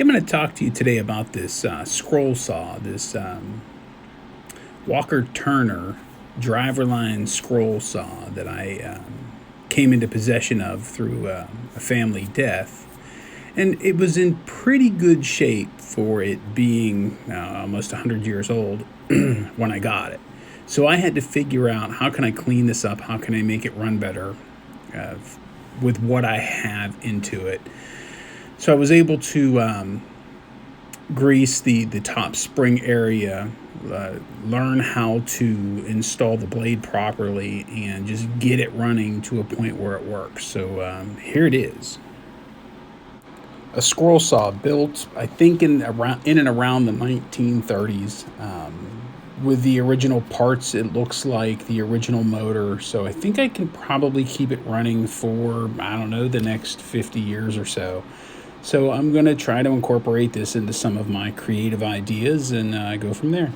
I'm going to talk to you today about this scroll saw, this Walker Turner driver line scroll saw that I came into possession of through a family death. And it was in pretty good shape for it being almost 100 years old when I got it. So I had to figure out, how can I clean this up? How can I make it run better uh, with what I have into it? So I was able to grease the top spring area, learn how to install the blade properly, and just get it running to a point where it works. So here it is. A scroll saw built, I think, in and around the 1930s. With the original parts, it looks like the original motor. So I think I can probably keep it running for, I don't know, the next 50 years or so. So I'm going to try to incorporate this into some of my creative ideas and go from there.